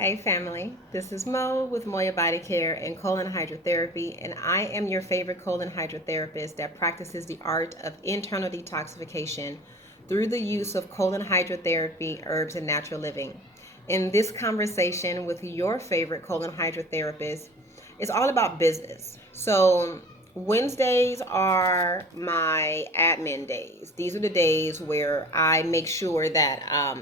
Hey family, this is Mo with Moya Body Care and Colon Hydrotherapy, and I am your favorite colon hydrotherapist that practices the art of internal detoxification through the use of colon hydrotherapy, herbs, and natural living. In this conversation with your favorite colon hydrotherapist, it's all about business. So, Wednesdays are my admin days. These are the days where I make sure that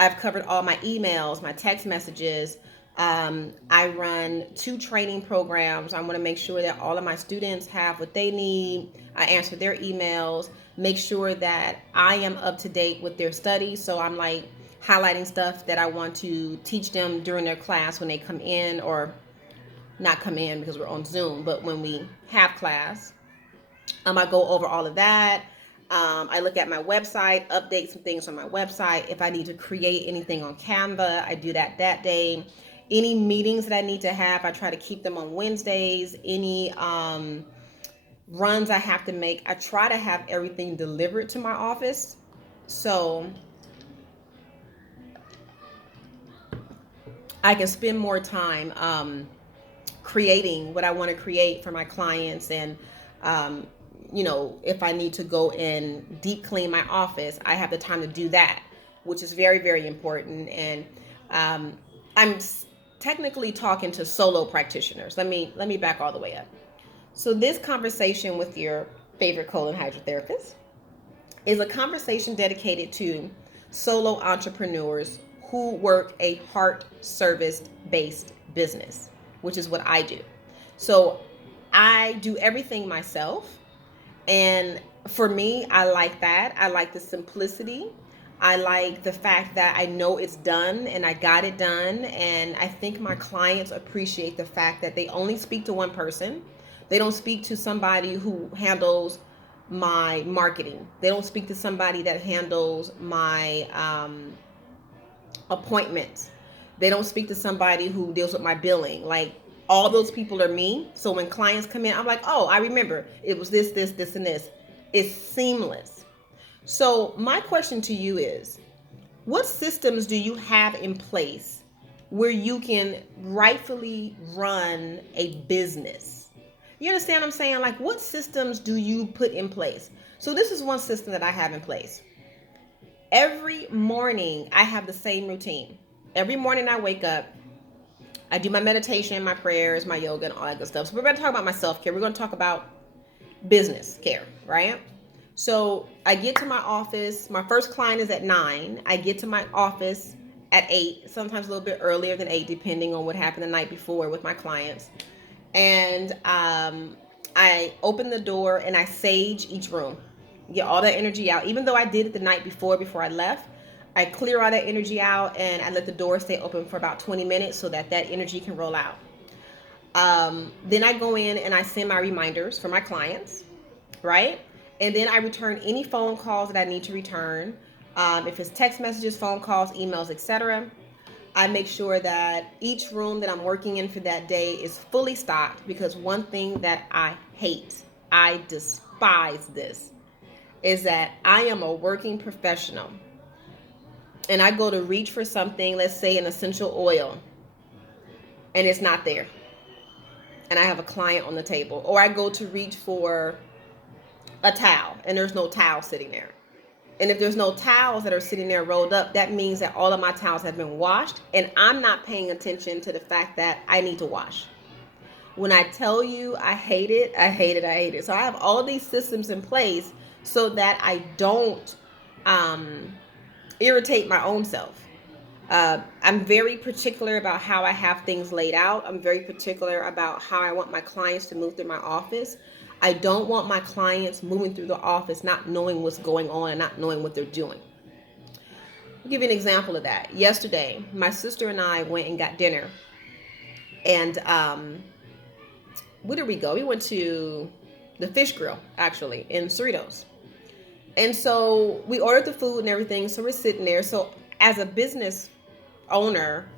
I've covered all my emails, my text messages. I run two training programs. I want to make sure that all of my students have what they need. I answer their emails, make sure that I am up to date with their studies. So I'm like highlighting stuff that I want to teach them during their class when they come in, or not come in because we're on Zoom, but when we have class. I go over all of that. I look at my website, update some things on my website. If I need to create anything on Canva, I do that day. Any meetings that I need to have, I try to keep them on Wednesdays. Any runs I have to make, I try to have everything delivered to my office. So I can spend more time creating what I want to create for my clients. And um, if I need to go and deep clean my office, I have the time to do that, which is very, very important. And um, I'm technically talking to solo practitioners. Let me back all the way up. So this conversation with your favorite colon hydrotherapist is a conversation dedicated to solo entrepreneurs who work a heart service based business, which is what I do. So I do everything myself. And for me, I like that. I like the simplicity. I like the fact that I know it's done and I got it done. And I think my clients appreciate the fact that they only speak to one person. They don't speak to somebody who handles my marketing. They don't speak to somebody that handles my appointments. They don't speak to somebody who deals with my billing. Like, all those people are me. So when clients come in, I'm like, oh, I remember it was this, and this. It's seamless. So my question to you is, what systems do you have in place where you can rightfully run a business? You understand what I'm saying? Like, what systems do you put in place? So this is one system that I have in place. Every morning, I have the same routine. Every morning I wake up, I do my meditation, my prayers, my yoga, and all that good stuff. So we're going to talk about my self-care. We're going to talk about business care, right? So I get to my office. My first client is at 9. I get to my office at 8, sometimes a little bit earlier than 8, depending on what happened the night before with my clients. And I open the door and I sage each room, get all that energy out. Even though I did it the night before I left, I clear all that energy out and I let the door stay open for about 20 minutes so that that energy can roll out. Then I go in and I send my reminders for my clients, right? And then I return any phone calls that I need to return. If it's text messages, phone calls, emails, etc. I make sure that each room that I'm working in for that day is fully stocked, because one thing that I hate, I despise this, is that I am a working professional and I go to reach for something, let's say an essential oil, and it's not there. And I have a client on the table. Or I go to reach for a towel and there's no towel sitting there. And if there's no towels that are sitting there rolled up, that means that all of my towels have been washed and I'm not paying attention to the fact that I need to wash. When I tell you I hate it, I hate it, I hate it. So I have all these systems in place so that I don't irritate my own self. I'm very particular about how I have things laid out. I'm very particular about how I want my clients to move through my office. I don't want my clients moving through the office not knowing what's going on and not knowing what they're doing. I'll give you an example of that. Yesterday, my sister and I went and got dinner. And where did we go? We went to the fish grill, actually, in Cerritos. And so we ordered the food and everything. So we're sitting there. So as a business owner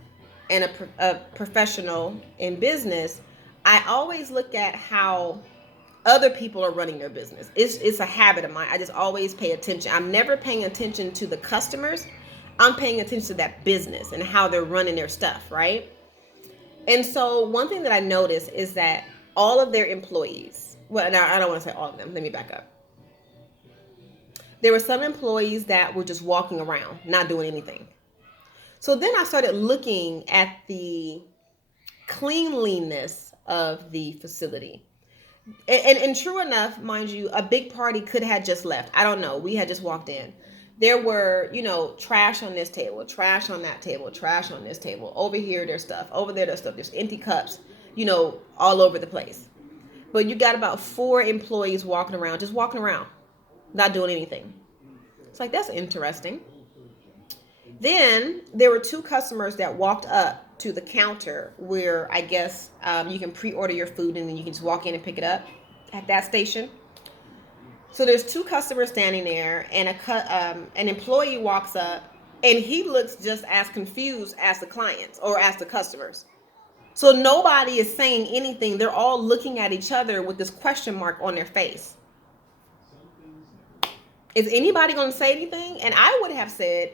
and a professional in business, I always look at how other people are running their business. It's a habit of mine. I just always pay attention. I'm never paying attention to the customers. I'm paying attention to that business and how they're running their stuff, right? And so one thing that I noticed is that all of their employees, well, now I don't want to say all of them, let me back up. There were some employees that were just walking around, not doing anything. So then I started looking at the cleanliness of the facility. And true enough, mind you, a big party could have just left. I don't know. We had just walked in. There were, trash on this table, trash on that table, trash on this table. Over here, there's stuff. Over there, there's stuff. There's empty cups, all over the place. But you got about 4 employees walking around, just walking around, not doing anything. It's like, that's interesting. Then there were 2 customers that walked up to the counter where I guess you can pre-order your food and then you can just walk in and pick it up at that station. So there's 2 customers standing there, and an employee walks up, and he looks just as confused as the clients or as the customers. So nobody is saying anything. They're all looking at each other with this question mark on their face. Is anybody going to say anything? And I would have said,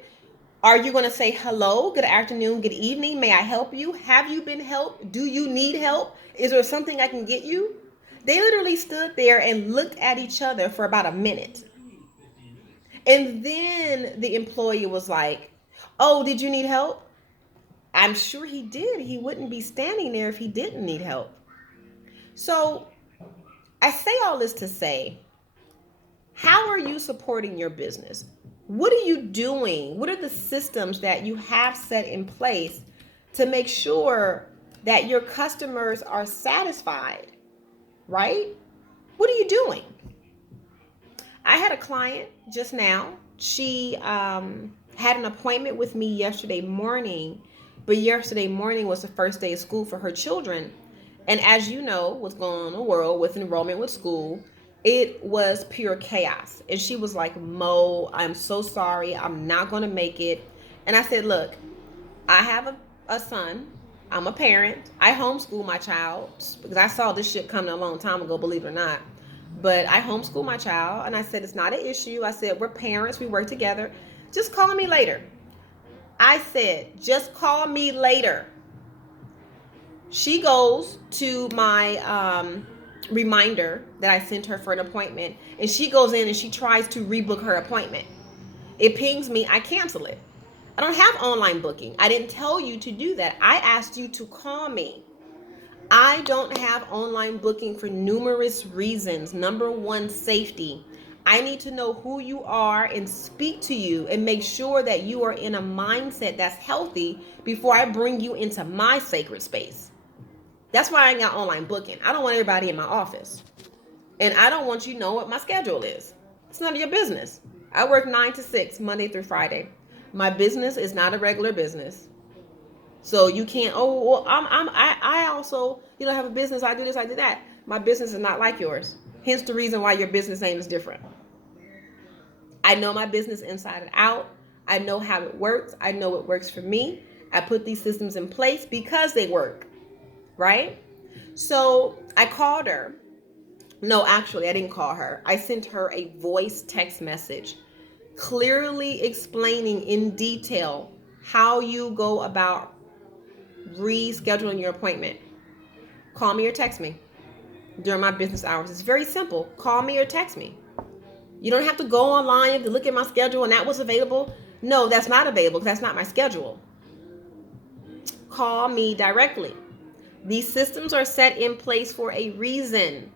are you going to say hello, good afternoon, good evening? May I help you? Have you been helped? Do you need help? Is there something I can get you? They literally stood there and looked at each other for about a minute. And then the employee was like, oh, did you need help? I'm sure he did. He wouldn't be standing there if he didn't need help. So I say all this to say, how are you supporting your business? What are you doing? What are the systems that you have set in place to make sure that your customers are satisfied, right? What are you doing? I had a client just now. She had an appointment with me yesterday morning, but yesterday morning was the first day of school for her children. And as you know, what's going on in the world with enrollment with school, it was pure chaos. And she was like, Mo, I'm so sorry. I'm not going to make it. And I said, look, I have a son. I'm a parent. I homeschool my child because I saw this shit coming a long time ago, believe it or not. But I homeschool my child. And I said, it's not an issue. I said, we're parents. We work together. Just call me later. I said, just call me later. She goes to my reminder that I sent her for an appointment, and she goes in and she tries to rebook her appointment. It pings me. I cancel it. I don't have online booking. I didn't tell you to do that. I asked you to call me. I don't have online booking for numerous reasons. Number 1, safety. I need to know who you are and speak to you and make sure that you are in a mindset that's healthy before I bring you into my sacred space. That's why I ain't got online booking. I don't want everybody in my office. And I don't want you to know what my schedule is. It's none of your business. I work 9 to 6, Monday through Friday. My business is not a regular business. So you can't, I also, have a business. I do this, I do that. My business is not like yours. Hence the reason why your business name is different. I know my business inside and out. I know how it works. I know it works for me. I put these systems in place because they work. Right? So I called her. No, actually, I didn't call her. I sent her a voice text message clearly explaining in detail how you go about rescheduling your appointment. Call me or text me during my business hours. It's very simple. Call me or text me. You don't have to go online. You have to look at my schedule and that was available. No, that's not available because that's not my schedule. Call me directly. These systems are set in place for a reason.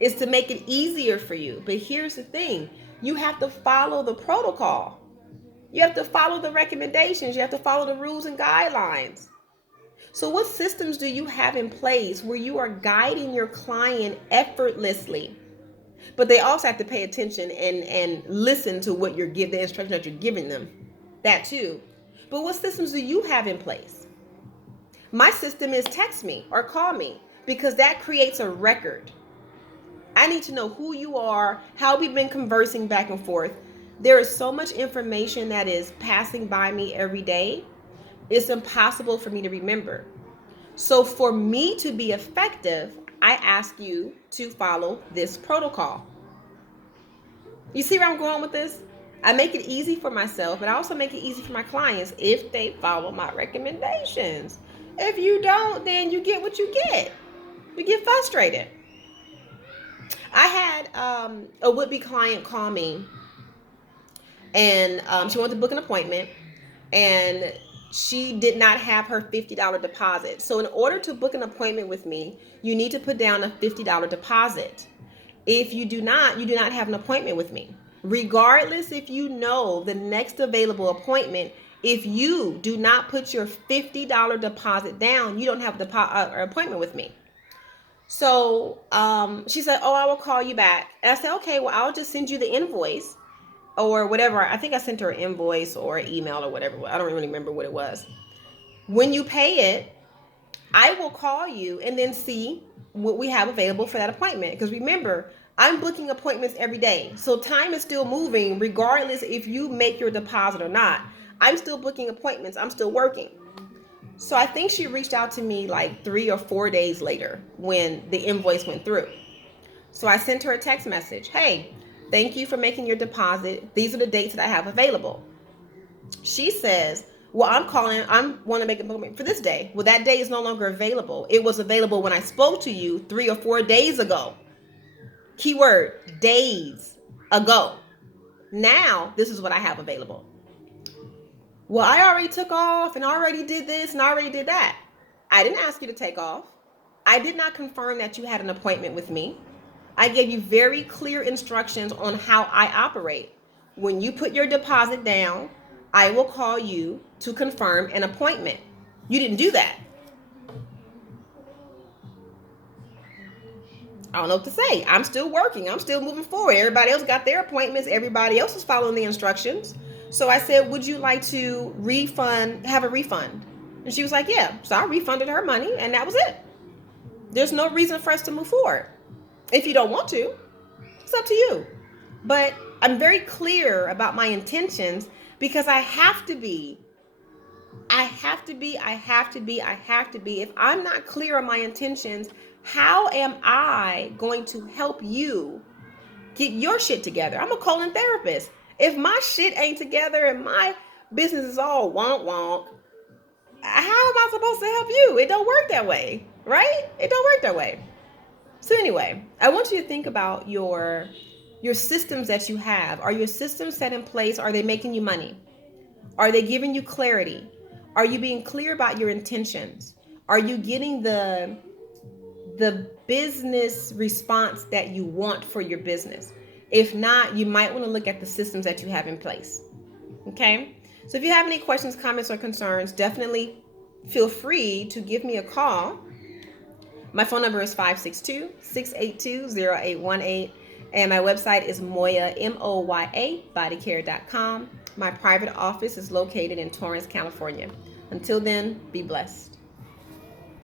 It's to make it easier for you. But here's the thing. You have to follow the protocol. You have to follow the recommendations. You have to follow the rules and guidelines. So what systems do you have in place where you are guiding your client effortlessly? But they also have to pay attention and listen to what the instruction that you're giving them. That too. But what systems do you have in place? My system is text me or call me because that creates a record. I need to know who you are, how we've been conversing back and forth. There is so much information that is passing by me every day. It's impossible for me to remember. So for me to be effective, I ask you to follow this protocol. You see where I'm going with this? I make it easy for myself, but I also make it easy for my clients if they follow my recommendations. If you don't, then you get what you get. You get frustrated. I had a would-be client call me, and she wanted to book an appointment, and she did not have her $50 deposit. So in order to book an appointment with me, you need to put down a $50 deposit. If you do not, you do not have an appointment with me. Regardless if you know the next available appointment, if you do not put your $50 deposit down, you don't have an appointment with me. So she said, oh, I will call you back. And I said, okay, well, I'll just send you the invoice or whatever. I think I sent her an invoice or an email or whatever. I don't really remember what it was. When you pay it, I will call you and then see what we have available for that appointment. Because remember, I'm booking appointments every day. So time is still moving regardless if you make your deposit or not. I'm still booking appointments. I'm still working. So I think she reached out to me like 3 or 4 days later when the invoice went through. So I sent her a text message. Hey, thank you for making your deposit. These are the dates that I have available. She says, well, I want to make an appointment for this day. Well, that day is no longer available. It was available when I spoke to you 3 or 4 days ago. Keyword, days ago. Now, this is what I have available. Well, I already took off and already did this and already did that. I didn't ask you to take off. I did not confirm that you had an appointment with me. I gave you very clear instructions on how I operate. When you put your deposit down, I will call you to confirm an appointment. You didn't do that. I don't know what to say. I'm still working. I'm still moving forward. Everybody else got their appointments. Everybody else is following the instructions. So I said, would you like to have a refund? And she was like, yeah. So I refunded her money and that was it. There's no reason for us to move forward. If you don't want to, it's up to you. But I'm very clear about my intentions because I have to be. If I'm not clear on my intentions, how am I going to help you get your shit together? I'm a colon therapist. If my shit ain't together and my business is all wonk wonk, how am I supposed to help you? It don't work that way, right? It don't work that way. So anyway, I want you to think about your systems that you have. Are your systems set in place? Are they making you money? Are they giving you clarity? Are you being clear about your intentions? Are you getting the business response that you want for your business? If not, you might want to look at the systems that you have in place. Okay? So if you have any questions, comments, or concerns, definitely feel free to give me a call. My phone number is 562-682-0818. And my website is Moya, MOYA, bodycare.com. My private office is located in Torrance, California. Until then, be blessed.